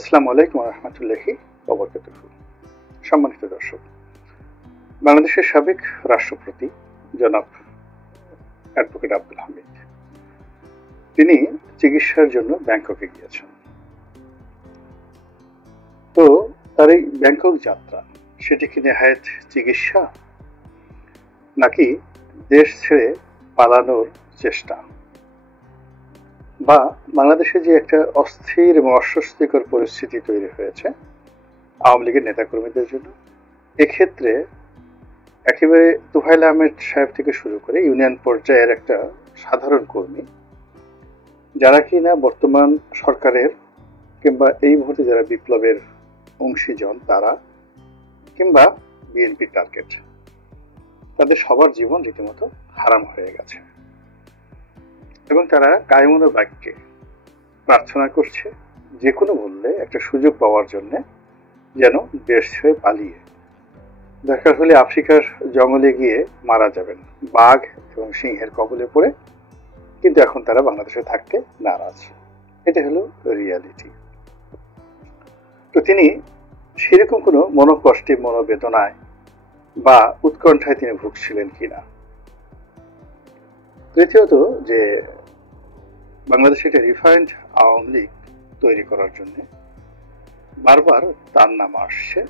আসসালামু আলাইকুম ওয়া রাহমাতুল্লাহি ওয়া বারাকাতুহু। সম্মানিত দর্শক, বাংলাদেশের সাবেক রাষ্ট্রপতি জনাব অ্যাডভোকেট আব্দুল হামিদ তিনি চিকিৎসার জন্য ব্যাংককে গিয়েছেন। তো তার এই ব্যাংকক যাত্রা সেটি কি নেহায়েত চিকিৎসা নাকি দেশ ছেড়ে পালানোর চেষ্টা, বা বাংলাদেশে যে একটা অস্থির এবং অস্বস্তিকর পরিস্থিতি তৈরি হয়েছে আওয়ামী লীগের নেতাকর্মীদের জন্য, এক্ষেত্রে একেবারে তুফাইল আহমেদ সাহেব থেকে শুরু করে ইউনিয়ন পর্যায়ের একটা সাধারণ কর্মী যারা কিনা বর্তমান সরকারের কিংবা এই মুহূর্তে যারা বিপ্লবের অংশীজন তারা কিংবা বিএনপি টার্গেট, তাদের সবার জীবন রীতিমতো হারাম হয়ে গেছে এবং তারা কায়মনো বাক্যে প্রার্থনা করছে যে কোনো মূল্যে একটা সুযোগ পাওয়ার জন্য যেন দেশ ছেড়ে পালিয়ে, দরকার হলে আফ্রিকার জঙ্গলে গিয়ে মারা যাবেন বাঘ এবং সিংহের কবলে পড়ে, কিন্তু এখন তারা বাংলাদেশে থাকতে নারাজ। এটা হলো রিয়ালিটি। তো তিনি সেরকম কোনো মনোকষ্টে মনোবেদনায় বা উৎকণ্ঠায় তিনি ভুগছিলেন কিনা। তৃতীয়ত, যে বাংলাদেশে একটা রিফাইন্ড আওয়ামী লীগ তৈরি করার জন্য বারবার তার নাম আসছে,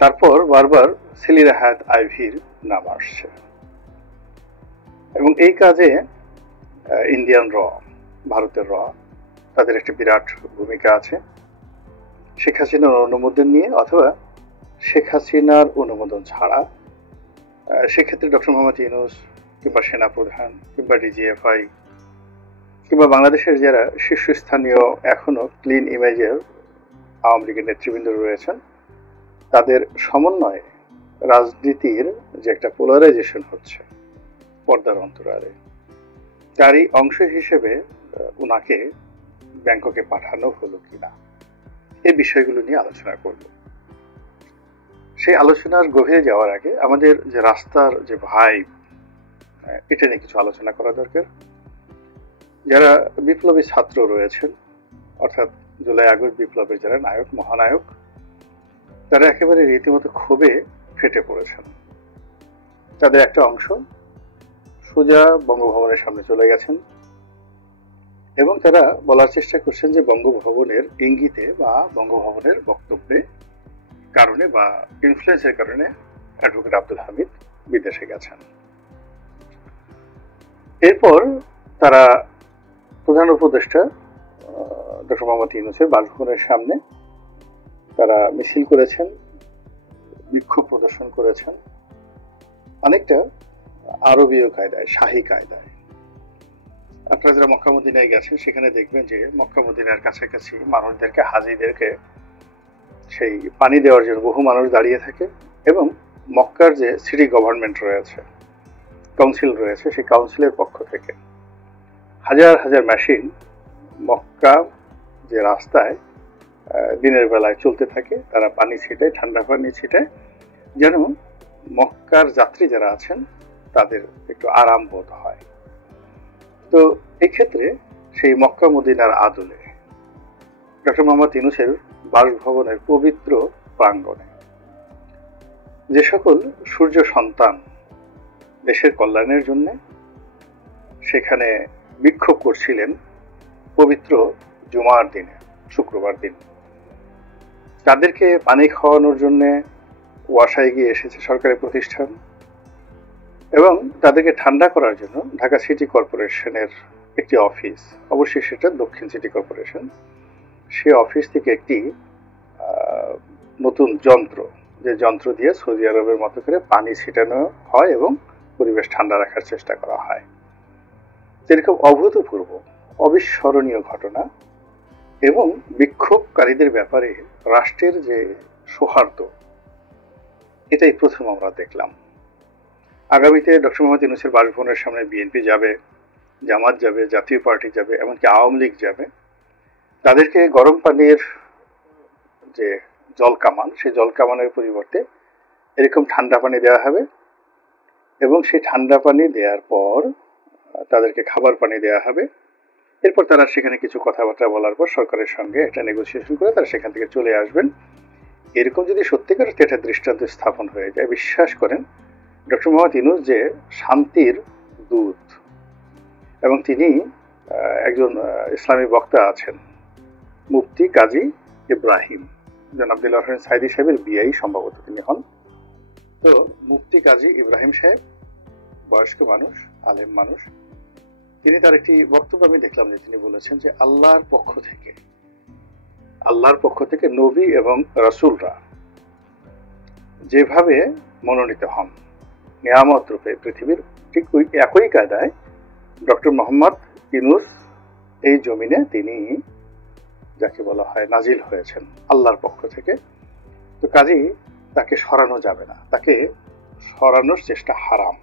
তারপর বারবার সেলিনা হায়াৎ আইভীর নাম আসছে এবং এই কাজে ইন্ডিয়ান র, ভারতের র, তাদের একটা বিরাট ভূমিকা আছে। শেখ হাসিনার অনুমোদন নিয়ে অথবা শেখ হাসিনার অনুমোদন ছাড়া, সেক্ষেত্রে ডক্টর মোহাম্মদ ইউনূস কিংবা সেনাপ্রধান কিংবা ডিজিএফআই কিংবা বাংলাদেশের যারা শীর্ষস্থানীয় এখনো ক্লিন ইমেজের আওয়ামী লীগের নেতৃবৃন্দ রয়েছেন, তাদের সমন্বয়ে রাজনীতির যে একটা পোলারাইজেশন হচ্ছে পর্দার অন্তরালে, তারই অংশ হিসেবে উনাকে ব্যাংককে পাঠানো হলো কিনা, এই বিষয়গুলো নিয়ে আলোচনা করব। সেই আলোচনার গভীরে যাওয়ার আগে আমাদের যে রাস্তার যে ভাইব, এটা নিয়ে কিছু আলোচনা করা দরকার। যারা বিপ্লবী ছাত্র রয়েছেন, অর্থাৎ জুলাই আগস্ট বিপ্লবের যারা নায়ক মহানায়ক, তারা একেবারে রীতিমতো ক্ষোভে ফেটে পড়েছেন। তাদের একটা অংশ সোজা বঙ্গভবনের সামনে চলে গেছেন এবং তারা বলার চেষ্টা করছেন যে বঙ্গভবনের ইঙ্গিতে বা বঙ্গভবনের বক্তব্যে কারণে বা ইনফ্লুয়েন্সের কারণে অ্যাডভোকেট আব্দুল হামিদ বিদেশে গেছেন। এরপর তারা প্রধান উপদেষ্টা ডক্টর মোহাম্মদ ইউনূসের বাসভবনের সামনে তারা মিছিল করেছেন, বিক্ষোভ প্রদর্শন করেছেন, অনেকটা আরবীয় কায়দায়, শাহী কায়দায়। আপনারা যারা মক্কা মদিনায় গেছেন সেখানে দেখবেন যে মক্কা মদিনার কাছাকাছি মানুষদেরকে, হাজিদেরকে সেই পানি দেওয়ার জন্য বহু মানুষ দাঁড়িয়ে থাকে এবং মক্কার যে সিটি গভর্নমেন্ট রয়েছে, কাউন্সিল রয়েছে, সেই কাউন্সিলের পক্ষ থেকে হাজার হাজার মেশিন মক্কা যে রাস্তায় দিনের বেলায় চলতে থাকে, তারা পানি ছিটায়, ঠান্ডা পানি ছিটায়, যেন মক্কার যাত্রী যারা আছেন তাদের একটু আরাম বোধ হয়। তো এই ক্ষেত্রে সেই মক্কা মদিনার আদলে ডক্টর মোহাম্মদ ইউনূসের বাসভবনের পবিত্র প্রাঙ্গণে যে সকল সূর্য সন্তান দেশের কল্যাণের জন্য সেখানে বিক্ষোভ করছিলেন পবিত্র জুমার দিনে, শুক্রবার দিন, তাদেরকে পানি খাওয়ানোর জন্য ওয়াসায় গিয়ে এসেছে সরকারি প্রতিষ্ঠান এবং তাদেরকে ঠান্ডা করার জন্য ঢাকা সিটি কর্পোরেশনের একটি অফিস, অবশ্যই সেটা দক্ষিণ সিটি কর্পোরেশন, সে অফিস থেকে একটি নতুন যন্ত্র, যে যন্ত্র দিয়ে সৌদি আরবের মতো করে পানি ছিটানো হয় এবং পরিবেশ ঠান্ডা রাখার চেষ্টা করা হয়। যেরকম অভূতপূর্ব অবিস্মরণীয় ঘটনা এবং বিক্ষোভকারীদের ব্যাপারে রাষ্ট্রের যে সৌহার্দ্য, এটাই প্রথম আমরা দেখলাম। আগামীতে ডক্টর মোহাম্মদ ইউনূসের বাসভবনের সামনে বিএনপি যাবে, জামাত যাবে, জাতীয় পার্টি যাবে, এমনকি আওয়ামী লীগ যাবে। তাদেরকে গরম পানির যে জলকামান, সেই জলকামানের পরিবর্তে এরকম ঠান্ডা পানি দেওয়া হবে এবং সেই ঠান্ডা পানি দেওয়ার পর তাদেরকে খাবার পানি দেওয়া হবে এরপর তারা সেখানে কিছু কথাবার্তা বলার পর সরকারের সঙ্গে একটা নেগোসিয়েশন করে তারা সেখান থেকে চলে আসবেন। এরকম যদি সত্যিকার একটা দৃষ্টান্ত স্থাপন হয়ে যায়, বিশ্বাস করেন ডক্টর মোহাম্মদ ইউনূস যে শান্তির দূত, এবং তিনি একজন ইসলামী বক্তা আছেন, মুফতি কাজী ইব্রাহিম, জনাব দিলওয়ার হোসেন সাইদি সাহেবের বিআই সম্ভবত তিনি হন। তো মুফতি কাজী ইব্রাহিম সাহেব বয়স্ক মানুষ, আলেম মানুষ, তিনি তার একটি বক্তব্য আমি দেখলাম যে তিনি বলেছেন যে আল্লাহর পক্ষ থেকে নবী এবং রাসূলরা যেভাবে মনোনীত হন নিয়ামত রূপে পৃথিবীর, ঠিক ওই একই কায়দায় ডক্টর মোহাম্মদ ইউনূস এই জমিনে তিনি যাকে বলা হয় নাজিল হয়েছেন আল্লাহর পক্ষ থেকে। তো কাজেই তাকে সরানো যাবে না, তাকে সরানোর চেষ্টা হারাম।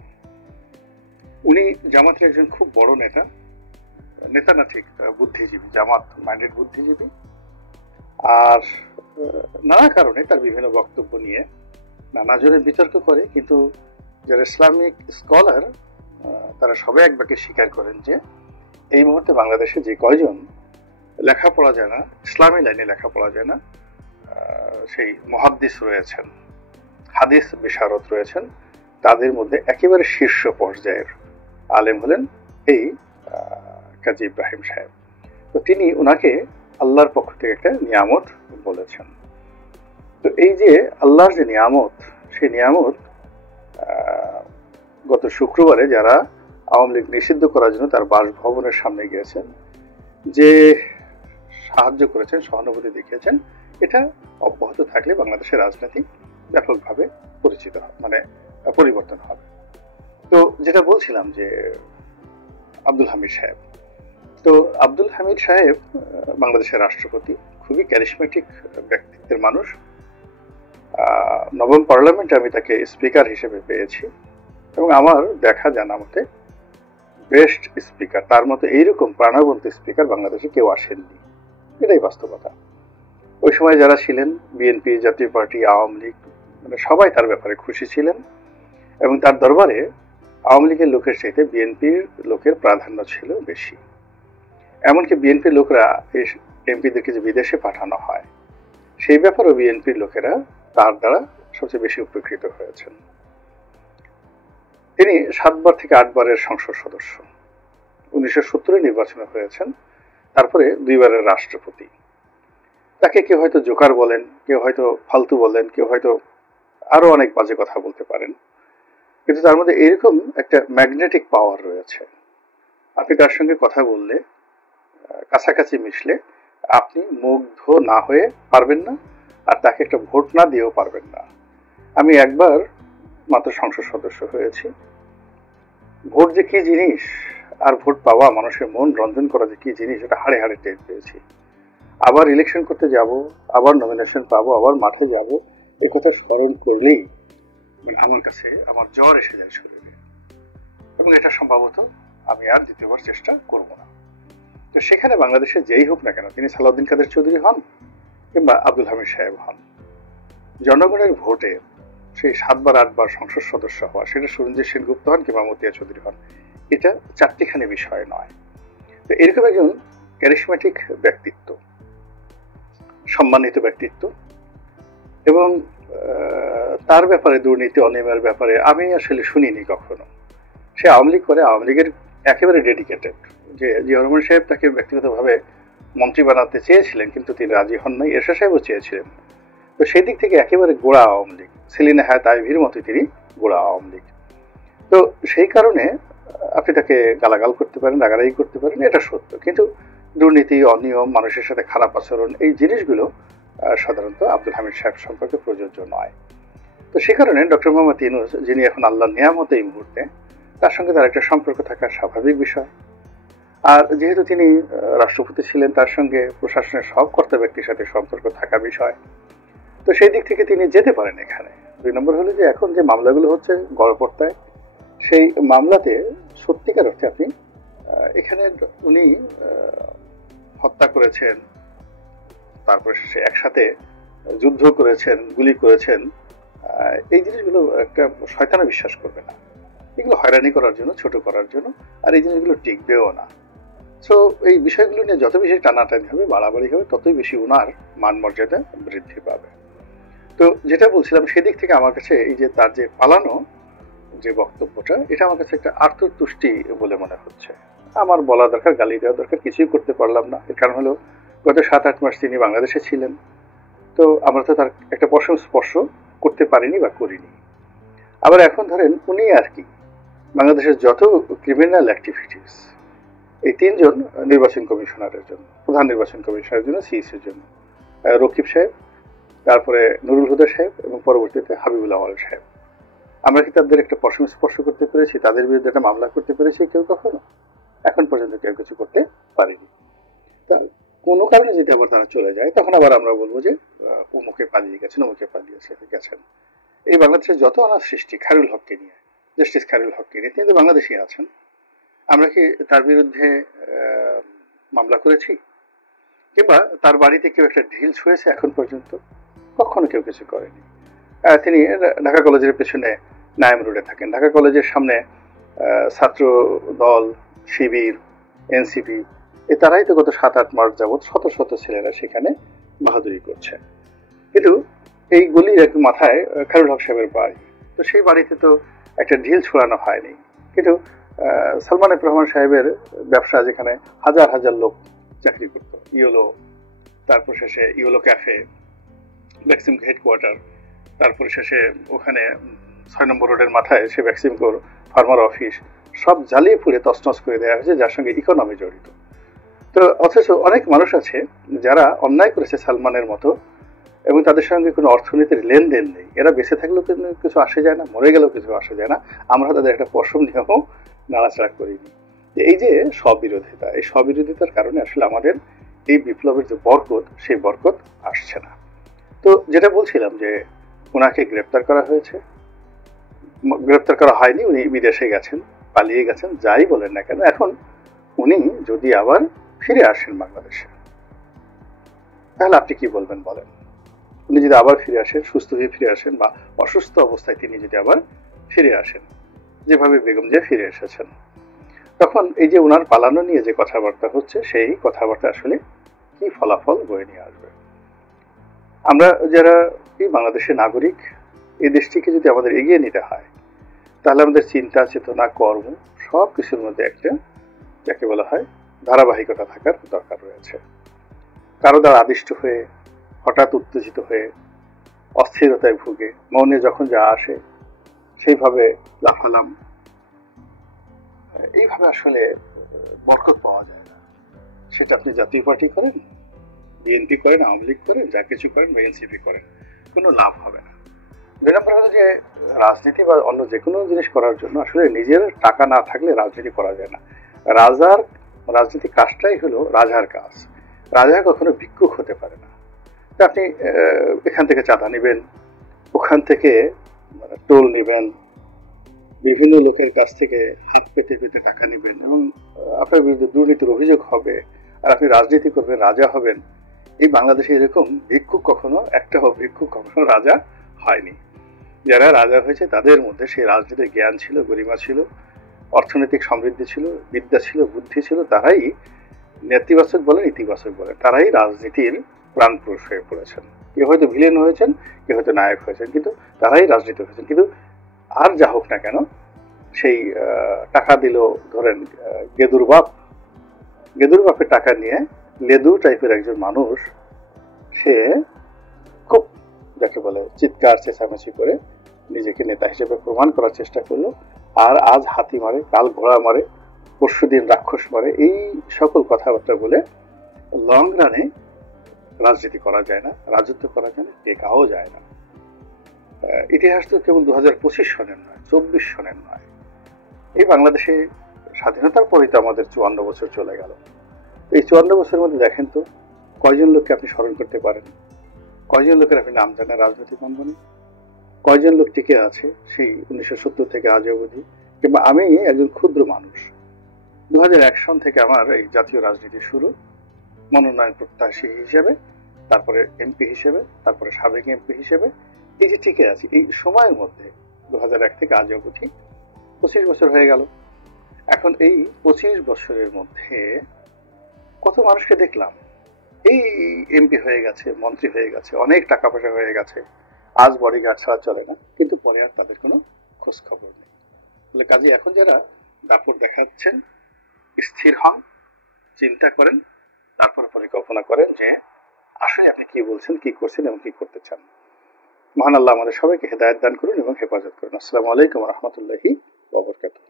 উনি জামাতের একজন খুব বড় নেতা না ঠিক বুদ্ধিজীবী, জামাত মাইন্ডেড বুদ্ধিজীবী। আর নানা কারণে তার বিভিন্ন বক্তব্য নিয়ে নানা জনের বিতর্ক করে, কিন্তু যারা ইসলামিক স্কলার তারা সবাই এক বাক্যে স্বীকার করেন যে এই মুহূর্তে বাংলাদেশে যে কয়জন লেখাপড়া যায় না, ইসলামী লাইনে লেখাপড়া যায় না, সেই মুহাদ্দিস রয়েছেন, হাদিস বিশারদ রয়েছেন, তাদের মধ্যে একেবারে শীর্ষ পর্যায়ের আলেম হলেন এই কাজী ইব্রাহিম সাহেব। তো তিনি ওনাকে আল্লাহর পক্ষ থেকে একটা নিয়ামত বলেছেন। তো এই যে আল্লাহর যে নিয়ামত, সেই নিয়ামত গত শুক্রবারে যারা আওয়ামী লীগ নিষিদ্ধ করার জন্য তার বাসভবনের সামনে গিয়েছেন, যে সাহায্য করেছেন, সহানুভূতি দেখিয়েছেন, এটা অব্যাহত থাকলে বাংলাদেশের রাজনীতি ব্যাপকভাবে পরিচিত মানে পরিবর্তন হবে। তো যেটা বলছিলাম যে আব্দুল হামিদ সাহেব, তো আব্দুল হামিদ সাহেব বাংলাদেশের রাষ্ট্রপতি, খুবই ক্যারিসমেটিক ব্যক্তিত্বের মানুষ। নবম পার্লামেন্টে আমি তাকে স্পিকার হিসেবে পেয়েছি, এবং আমার দেখা জানা মতে বেস্ট স্পিকার, তার মতো এইরকম প্রাণবন্ত স্পিকার বাংলাদেশে কেউ আসেননি, এটাই বাস্তবতা। ওই সময় যারা ছিলেন বিএনপি, জাতীয় পার্টি, আওয়ামী লীগ, মানে সবাই তার ব্যাপারে খুশি ছিলেন, এবং তার দরবারে আওয়ামী লীগের লোকের চাইতে বিএনপির লোকের প্রাধান্য ছিল বেশি। এমনকি বিএনপির লোকরা এমপিদেরকে যে বিদেশে পাঠানো হয় সেই ব্যাপারেও বিএনপির লোকেরা তার দ্বারা সবচেয়ে বেশি উপকৃত হয়েছেন। তিনি 7 বার থেকে 8 বারের সংসদ সদস্য, 1970 নির্বাচনে হয়েছেন, তারপরে 2 বারের রাষ্ট্রপতি। তাকে কেউ হয়তো জোকার বলেন, কেউ হয়তো ফালতু বলেন, কেউ হয়তো আরো অনেক বাজে কথা বলতে পারেন, কিন্তু তার মধ্যে এরকম একটা ম্যাগনেটিক পাওয়ার রয়েছে। আপনি তার সঙ্গে কথা বললে, কাছাকাছি মিশলে আপনি মুগ্ধ না হয়ে পারবেন না, আর তাকে একটা ভোট না দিয়েও পারবেন না। আমি একবার মাত্র সংসদ সদস্য হয়েছি। ভোট যে কি জিনিস, আর ভোট পাওয়া, মানুষের মন রঞ্জন করা যে কি জিনিস, এটা হাড়ে হাড়ে টের পেয়েছি। আবার ইলেকশন করতে যাব, আবার নমিনেশন পাবো, আবার মাঠে যাব, এই কথা স্মরণ করলেই আমার কাছে আমার জ্বর এসে যায় শরীরে, এবং এটা সম্ভবত আমি আর দ্বিতীয়বার চেষ্টা করব না। তো সেখানে বাংলাদেশে যেই হোক না কেন, তিনি সালাউদ্দিন কাদের চৌধুরী হন কিংবা আব্দুল হামিদ সাহেব হন, জনগণের ভোটে সেই 7 বার 8 বার সংসদ সদস্য হওয়া, সেটা সুরঞ্জিত সেনগুপ্ত হন কিংবা মতিয়া চৌধুরী হন, এটা চারটিখানি বিষয় নয়। তো এরকম একজন ক্যারিসমেটিক ব্যক্তিত্ব, সম্মানিত ব্যক্তিত্ব, এবং তার ব্যাপারে দুর্নীতি অনিয়মের ব্যাপারে আমি আসলে শুনিনি কখনো। সে আওয়ামী লীগ করে, আওয়ামী লীগের একেবারে ডেডিকেটেড। যে জিয়াউর রহমান সাহেব তাকে ব্যক্তিগতভাবে মন্ত্রী বানাতে চেয়েছিলেন, কিন্তু তিনি রাজি হন নাই, এরশাদ সাহেবও চেয়েছিলেন। তো সেই দিক থেকে একেবারে গোড়া আওয়ামী লীগ, সেলিনা হায়াত আইভির মতো তিনি গোড়া আওয়ামী লীগ। তো সেই কারণে আপনি তাকে গালাগাল করতে পারেন, রাগারাগি করতে পারেন, এটা সত্য, কিন্তু দুর্নীতি, অনিয়ম, মানুষের সাথে খারাপ আচরণ, এই জিনিসগুলো সাধারণত আব্দুল হামিদ সাহেব সম্পর্কে প্রযোজ্য নয়। তো সে কারণে ডক্টর মোহাম্মদ ইউনূস, যিনি এখন আল্লাহর নিয়ামত এই মুহূর্তে, তার সঙ্গে তার একটা সম্পর্ক থাকা স্বাভাবিক বিষয়। আর যেহেতু তিনি রাষ্ট্রপতি ছিলেন, তার সঙ্গে প্রশাসনের সব কর্তা ব্যক্তির সাথে সম্পর্ক থাকা বিষয়। তো সেই দিক থেকে তিনি যেতে পারেন এখানে। 2 নম্বর হলো যে এখন যে মামলাগুলো হচ্ছে গণপর্তায়, সেই মামলাতে সত্যিকার অর্থে আপনি এখানে উনি হত্যা করেছেন, তারপরে সে একসাথে যুদ্ধ করেছেন, গুলি করেছেন, এই জিনিসগুলো একটা শয়তানে বিশ্বাস করবে না। এগুলো হয়রানি করার জন্য, ছোট করার জন্য, আর এই জিনিসগুলো টিকবেও না। সো এই বিষয়গুলো নিয়ে যত বেশি টানাটানি হবে, বাড়াবাড়ি হবে, ততই বেশি ওনার মান মর্যাদা বৃদ্ধি পাবে। তো যেটা বলছিলাম, সেদিক থেকে আমার কাছে এই যে তার যে পালানো যে বক্তব্যটা, এটা আমার কাছে একটা আত্মতুষ্টি বলে মনে হচ্ছে। আমার বলা দরকার, গালি দেওয়া দরকার, কিছুই করতে পারলাম না। এর কারণ হলো গত 7-8 মাস তিনি বাংলাদেশে ছিলেন, তো আমরা তো তার একটা পশম স্পর্শ করতে পারিনি বা করিনি। আবার এখন ধরেন উনি আর কি বাংলাদেশের যত ক্রিমিনাল অ্যাক্টিভিটিস, এই 3 জন নির্বাচন কমিশনারের জন্য, প্রধান নির্বাচন কমিশনারের জন্য, সিইসির জন্য, রকিব সাহেব, তারপরে নুরুল হুদা সাহেব এবং পরবর্তীতে হাবিবুল আওয়াল সাহেব, আমরা কি তাদের একটা পশম স্পর্শ করতে পেরেছি? তাদের বিরুদ্ধে একটা মামলা করতে পেরেছি কেউ কখনো? এখন পর্যন্ত কেউ কিছু করতে পারেনি। কোনো কারণে যদি আবার তারা চলে যায়, তখন আবার আমরা বলবো যে অমুকে পালিয়ে গেছেন, অমুকে পালিয়েছে গেছেন। এই বাংলাদেশের যত অনার সৃষ্টি খায়রুল হককে নিয়ে, জাস্টিস খায়রুল হককে নিয়ে, তিনি তো বাংলাদেশি আছেন, আমরা কি তার বিরুদ্ধে মামলা করেছি? কিংবা তার বাড়িতে কেউ একটা ঢিল ছুঁয়েছে এখন পর্যন্ত? কখনো কেউ কিছু করেনি। তিনি ঢাকা কলেজের পেছনে নায়াম রোডে থাকেন। ঢাকা কলেজের সামনে ছাত্র দল, শিবির, এনসিপি, তারাই তো গত 7-8 মাস যাবৎ শত শত ছেলেরা সেখানে বাহাদুরি করছে। কিন্তু এই গলির এক মাথায় খায়রুল হক সাহেবের বাড়ি, তো সেই বাড়িতে তো একটা ঢিল ছুড়ানো হয়নি। কিন্তু সালমান এফ রহমান সাহেবের ব্যবসা, যেখানে হাজার হাজার লোক চাকরি করত, ইয়োলো, তারপর শেষে ইয়োলো ক্যাফে, ভ্যাক্সিমকো হেডকোয়ার্টার, তারপরে শেষে ওখানে 6 নম্বর রোডের মাথায় সে ভ্যাক্সিমকোর ফার্মার অফিস, সব জ্বালিয়ে পুড়ে তছনছ করে দেওয়া হয়েছে, যার সঙ্গে ইকোনমি জড়িত। তো অথচ অনেক মানুষ আছে যারা অন্যায় করেছে সালমানের মতো, এবং তাদের সঙ্গে কোনো অর্থনীতির লেনদেন নেই। এরা বেঁচে থাকলেও কিছু আসে যায় না, মরে গেলেও কিছু আসে যায় না, আমরা তাদের একটা পশম নিয়েও নাড়াচাড়া করিনি। এই যে স্ববিরোধিতা, এই স্ববিরোধিতার কারণে আসলে আমাদের এই বিপ্লবের যে বরকত, সেই বরকত আসছে না। তো যেটা বলছিলাম যে ওনাকে গ্রেপ্তার করা হয়েছে, গ্রেপ্তার করা হয়নি, উনি বিদেশে গেছেন, পালিয়ে গেছেন, যাই বলেন না কেন, এখন উনি যদি আবার ফিরে আসেন বাংলাদেশে, তাহলে আপনি কি বলবেন বলেন? উনি যদি আবার ফিরে আসেন, সুস্থ হয়ে ফিরে আসেন, বা অসুস্থ অবস্থায় তিনি যদি আবার ফিরে আসেন, যেভাবে বেগম জিয়া ফিরে এসেছেন, তখন এই যে ওনার পালানো নিয়ে যে কথাবার্তা হচ্ছে, সেই কথাবার্তা আসলে কি ফলাফল বয়ে নিয়ে আসবে? আমরা যারা এই বাংলাদেশের নাগরিক, এই দেশটিকে যদি আমাদের এগিয়ে নিতে হয়, তাহলে আমাদের চিন্তা, চেতনা, কর্ম সব কিছুর মধ্যে একটা, যাকে বলা হয়, ধারাবাহিকতা থাকার দরকার রয়েছে। কারো দ্বারা আদিষ্ট হয়ে, হঠাৎ উত্তেজিত হয়ে, অস্থিরতায় ভুগে, মনে যখন যা আসে সেইভাবে লাফালাম, এইভাবে আসলে বরকত পাওয়া যায় না। সেটা আপনি জাতীয় পার্টি করেন, বিএনপি করেন, আওয়ামী লীগ করেন, যা কিছু করেন, বা এনসিপি করেন, কোনো লাভ হবে না। 2 নম্বর হলো যে রাজনীতি বা অন্য যে কোনো জিনিস করার জন্য আসলে নিজের টাকা না থাকলে রাজনীতি করা যায় না। রাজনীতি কাজটাই হলো রাজার কাজ। রাজা কখনো ভিক্ষুক হতে পারে না। আপনি এখান থেকে চাঁদা নেবেন, ওখান থেকে টোল নেবেন, বিভিন্ন লোকের কাছ থেকে হাত পেতে পেতে টাকা নেবেন, এবং আপনার বিরুদ্ধে দুর্নীতির অভিযোগ হবে, আর আপনি রাজনীতি করবেন, রাজা হবেন। এই বাংলাদেশে এরকম ভিক্ষুক কখনো, একটা ভিক্ষুক কখনো রাজা হয়নি। যারা রাজা হয়েছে তাদের মধ্যে সেই রাজনীতির জ্ঞান ছিল, গরিমা ছিল, অর্থনৈতিক সমৃদ্ধি ছিল, বিদ্যা ছিল, বুদ্ধি ছিল, তারাই নেতিবাচক বলেন, ইতিবাচক বলেন, তারাই রাজনীতির প্রাণপুরুষ হয়ে পড়েছেন। কেউ হয়তো ভিলেন হয়েছেন, কেউ হয়তো নায়ক হয়েছেন, কিন্তু তারাই রাজনীতি হয়েছেন। কিন্তু আর যা হোক না কেন, সেই টাকা দিল, ধরেন গেদুর বাপের টাকা নিয়ে লেদু টাইপের একজন মানুষ, সে খুব, যাকে বলে, চিৎকার চেঁচামেচি করে নিজেকে নেতা হিসেবে প্রমাণ করার চেষ্টা করলো, আর আজ হাতি মারে, কাল ঘোড়া মারে, পরশুদিন রাক্ষস মারে, এই সকল কথাবার্তা বলে লং রানে রাজনীতি করা যায় না, রাজত্ব করা যায় না, টেকাও যায় না। ইতিহাস তো কেবল 2025 সনের নয়, 24 সনের নয়। এই বাংলাদেশে স্বাধীনতার পরেই তো আমাদের 54 বছর চলে গেল। এই 54 বছরের মধ্যে দেখেন তো কয়জন লোককে আপনি স্মরণ করতে পারেন, কয়জন লোকের আপনি নাম জানেন রাজনৈতিক অঙ্গনে, কয়জন লোক টিকে আছে সেই 1970 থেকে আজ অবধি? কিংবা আমি একজন ক্ষুদ্র মানুষ, 2001 সন থেকে আমার এই জাতীয় রাজনীতি শুরু, মনোনয়ন প্রত্যাশী হিসেবে, তারপরে এমপি হিসেবে, তারপরে সাবেক এমপি হিসেবে, এই যে টিকে আছি, এই সময়ের মধ্যে 2001 থেকে আজ অবধি 25 বছর হয়ে গেল। এখন এই 25 বছরের মধ্যে কত মানুষকে দেখলাম এই এমপি হয়ে গেছে, মন্ত্রী হয়ে গেছে, অনেক টাকা পয়সা হয়ে গেছে, আজ বডিগার্ড ছাড়া চলে না, কিন্তু পরে আর তাদের কোনো খোঁজ খবর নেই। তাহলে কাজে এখন যারা দাপট দেখাচ্ছেন, স্থির হন, চিন্তা করেন, তারপরে পরিকল্পনা করেন যে আসলে আপনি কি বলছেন, কি করছেন এবং কি করতে চান। মহান আল্লাহ আমাদের সবাইকে হেদায়েত দান করুন এবং হেফাজত করুন। আসসালামু আলাইকুম রহমতুল্লাহি ওয়া বারাকাতুহু।